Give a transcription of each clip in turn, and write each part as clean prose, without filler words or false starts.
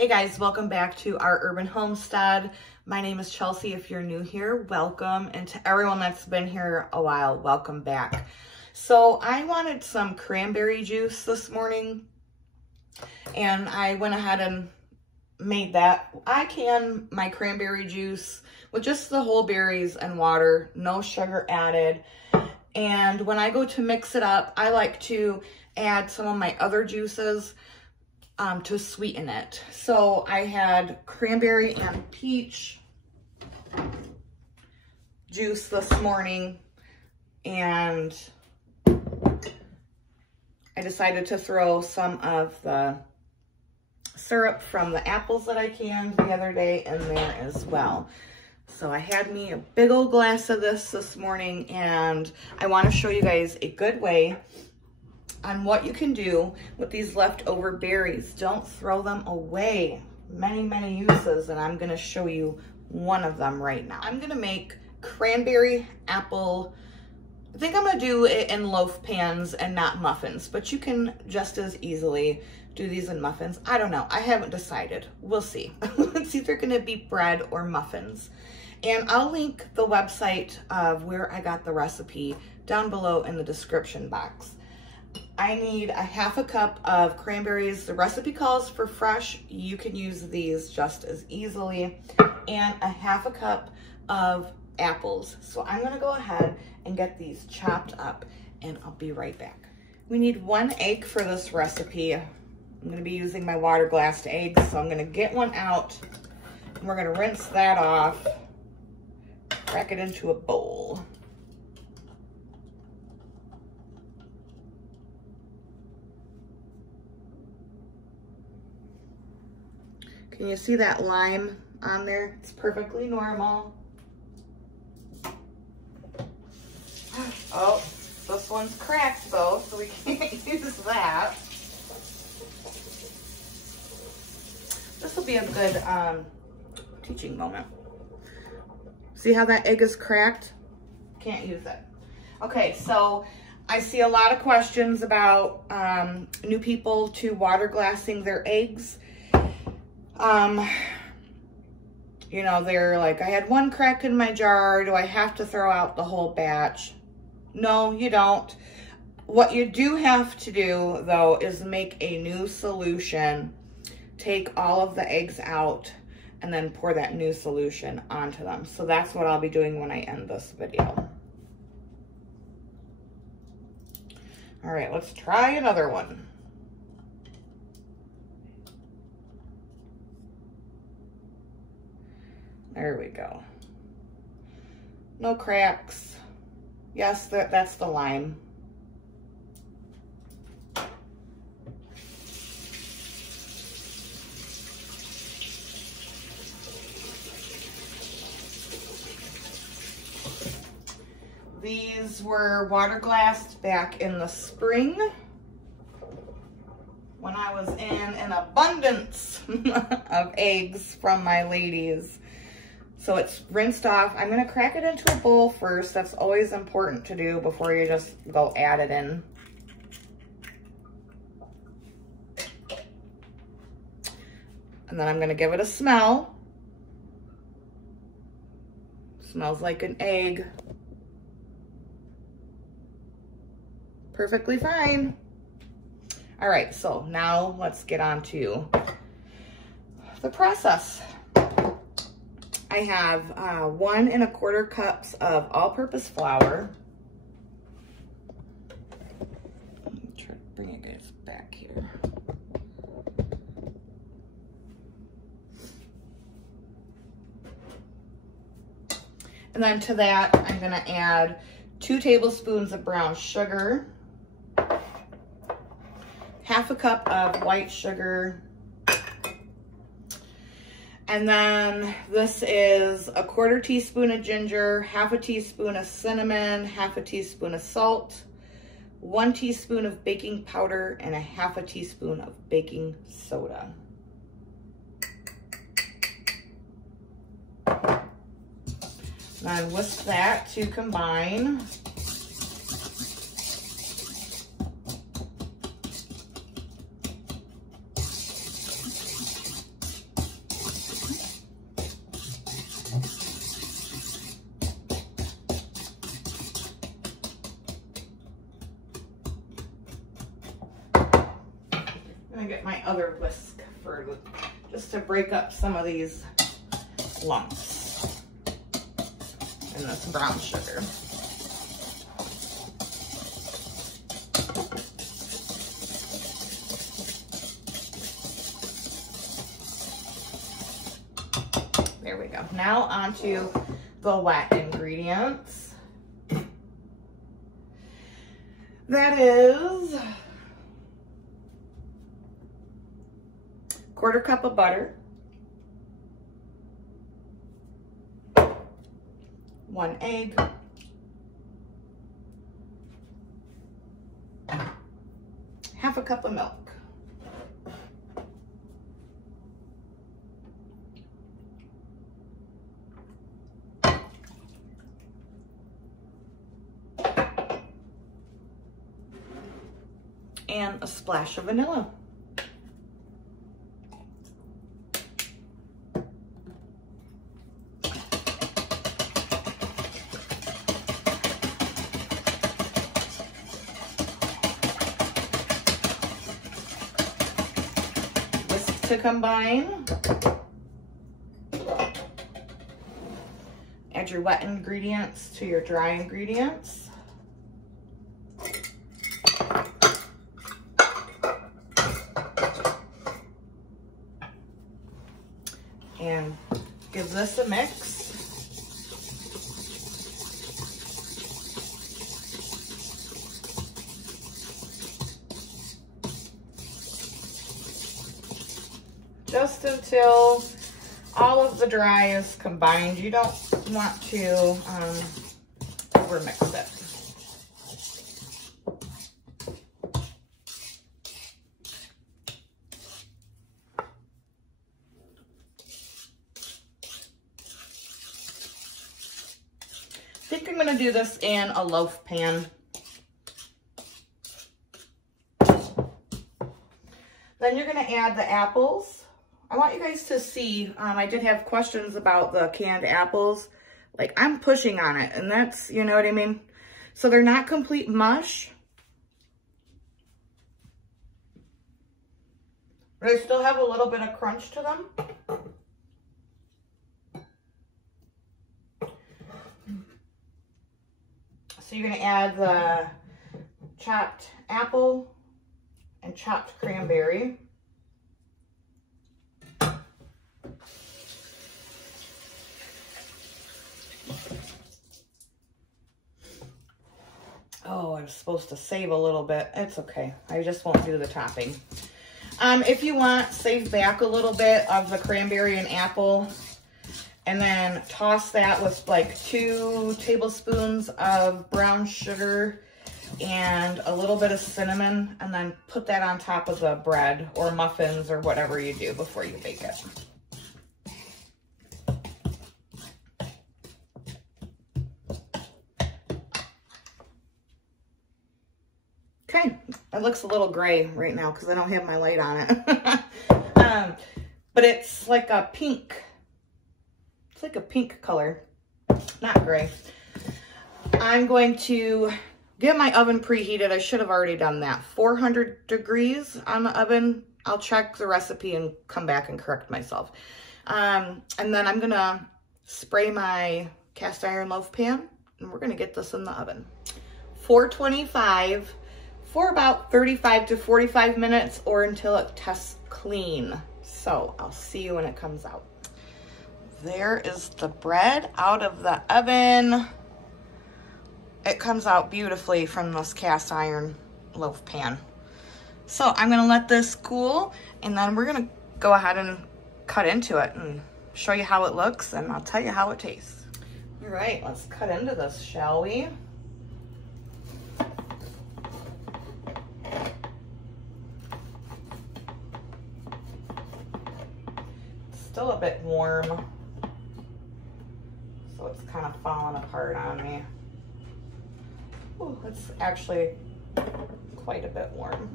Hey guys, welcome back to our urban homestead. My name is Chelsea. If you're new here, welcome. And to everyone that's been here a while, welcome back. So I wanted some cranberry juice this morning and I went ahead and made that. I can my cranberry juice with just the whole berries and water, no sugar added. And when I go to mix it up, I like to add some of my other juices to sweeten it. So I had cranberry and peach juice this morning, and I decided to throw some of the syrup from the apples that I canned the other day in there as well. So I had me a big old glass of this morning, and I want to show you guys a good way on what you can do with these leftover berries. Don't throw them away. Many uses, and I'm going to show you one of them right now. I'm going to make cranberry apple. I think I'm going to do it in loaf pans and not muffins, but you can just as easily do these in muffins. I don't know. I haven't decided. We'll see. It's either going to be bread or muffins. And I'll link the website of where I got the recipe down below in the description box. I need a half a cup of cranberries. The recipe calls for fresh. You can use these just as easily. And a half a cup of apples. So I'm going to go ahead and get these chopped up, and I'll be right back. We need 1 egg for this recipe. I'm going to be using my Waterglassed eggs, so I'm going to get one out, and we're going to rinse that off, crack it into a bowl. Can you see that lime on there? It's perfectly normal. Oh, this one's cracked though, so we can't use that. This will be a good teaching moment. See how that egg is cracked? Can't use it. Okay, so I see a lot of questions about new people to water glassing their eggs. You know, they're like, I had 1 crack in my jar. Do I have to throw out the whole batch? No, you don't. What you do have to do, though, is make a new solution. Take all of the eggs out and then pour that new solution onto them. So that's what I'll be doing when I end this video. All right, let's try another one. There we go. No cracks. Yes, that's the lime. These were water-glassed back in the spring when I was in an abundance of eggs from my ladies. So it's rinsed off. I'm going to crack it into a bowl first. That's always important to do before you just go add it in. And then I'm going to give it a smell. Smells like an egg. Perfectly fine. All right, so now let's get on to the process. I have 1 1/4 cups of all-purpose flour. Let me try to bring you guys back here. And then to that, I'm going to add 2 tablespoons of brown sugar, half a cup of white sugar, and then this is a 1/4 teaspoon of ginger, half a teaspoon of cinnamon, half a teaspoon of salt, 1 teaspoon of baking powder, and a half a teaspoon of baking soda. Then whisk that to combine. get my other whisk for just to break up some of these lumps in this brown sugar. There we go. Now onto the wet ingredients. That is 1/4 cup of butter, 1 egg, 1/2 cup of milk, and a splash of vanilla. Whisk to combine. Add your wet ingredients to your dry ingredients. And give this a mix. Just until all of the dry is combined. You don't want to overmix it. I think I'm going to do this in a loaf pan. Then you're going to add the apples. I want you guys to see, I did have questions about the canned apples. Like, I'm pushing on it, and that's, you know what I mean? So they're not complete mush. But I still have a little bit of crunch to them. So you're going to add the chopped apple and chopped cranberry. Oh, I was supposed to save a little bit. It's okay. I just won't do the topping. If you want, save back a little bit of the cranberry and apple. And then toss that with like 2 tablespoons of brown sugar and a little bit of cinnamon. And then put that on top of the bread or muffins or whatever you do before you bake it. Okay, it looks a little gray right now because I don't have my light on it. But it's like a pink. It's like a pink color, not gray. I'm going to get my oven preheated. I should have already done that. 400 degrees on the oven. I'll check the recipe and come back and correct myself. And then I'm gonna spray my cast iron loaf pan and we're gonna get this in the oven. 425 for about 35 to 45 minutes or until it tests clean. So I'll see you when it comes out. There is the bread out of the oven. It comes out beautifully from this cast iron loaf pan. So I'm gonna let this cool and then we're gonna go ahead and cut into it and show you how it looks and I'll tell you how it tastes. All right, let's cut into this, shall we? It's still a bit warm. So it's kind of falling apart on me. Ooh, it's actually quite a bit warm.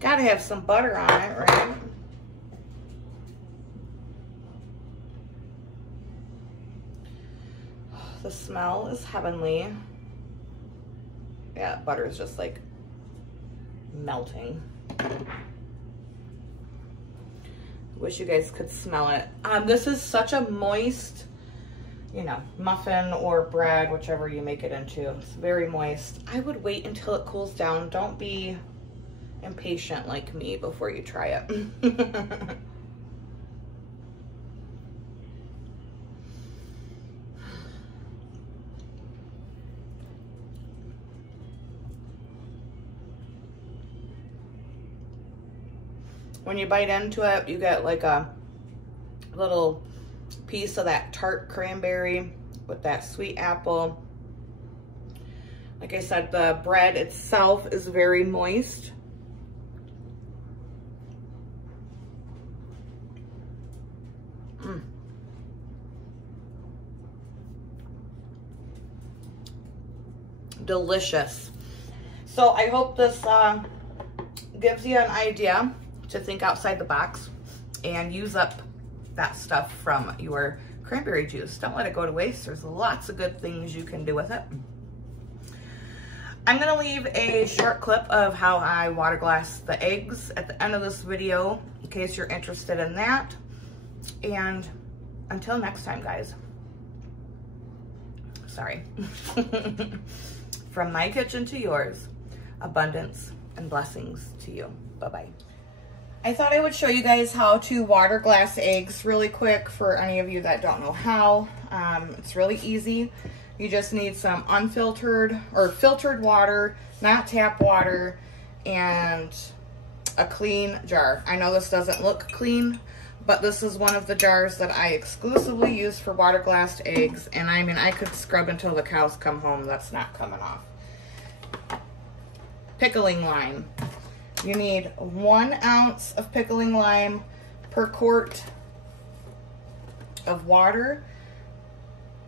Gotta have some butter on it, right? The smell is heavenly. Yeah, butter is just like melting. Wish you guys could smell it. This is such a moist, you know, muffin or bread, whichever you make it into. It's very moist. I would wait until it cools down. Don't be impatient like me before you try it. When you bite into it, you get like a little piece of that tart cranberry with that sweet apple. Like I said, the bread itself is very moist. Delicious. So I hope this gives you an idea to think outside the box and use up that stuff from your cranberry juice. Don't let it go to waste. There's lots of good things you can do with it. I'm gonna leave a short clip of how I water glass the eggs at the end of this video in case you're interested in that. And until next time, guys. Sorry. From my kitchen to yours, abundance and blessings to you. Bye-bye. I thought I would show you guys how to water glass eggs really quick for any of you that don't know how. It's really easy. You just need some unfiltered or filtered water, not tap water, and a clean jar. I know this doesn't look clean, but this is one of the jars that I exclusively use for water glassed eggs. And I mean, I could scrub until the cows come home. That's not coming off. Pickling lime. You need 1 ounce of pickling lime per quart of water.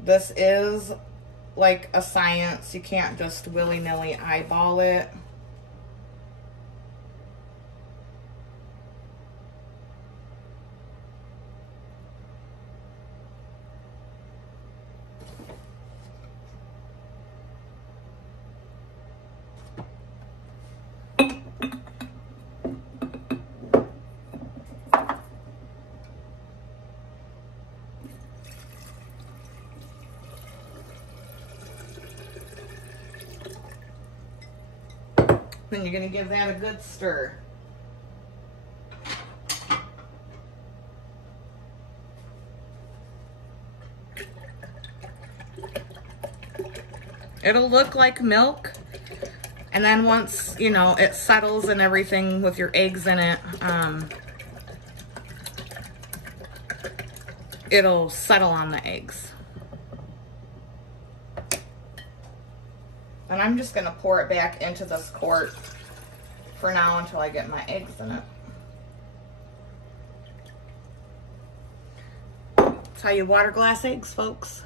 This is like a science. You can't just willy-nilly eyeball it. Then you're going to give that a good stir. It'll look like milk, and then once, you know, it settles and everything with your eggs in it, it'll settle on the eggs. And I'm just gonna pour it back into this quart for now until I get my eggs in it. That's how you water glass eggs, folks.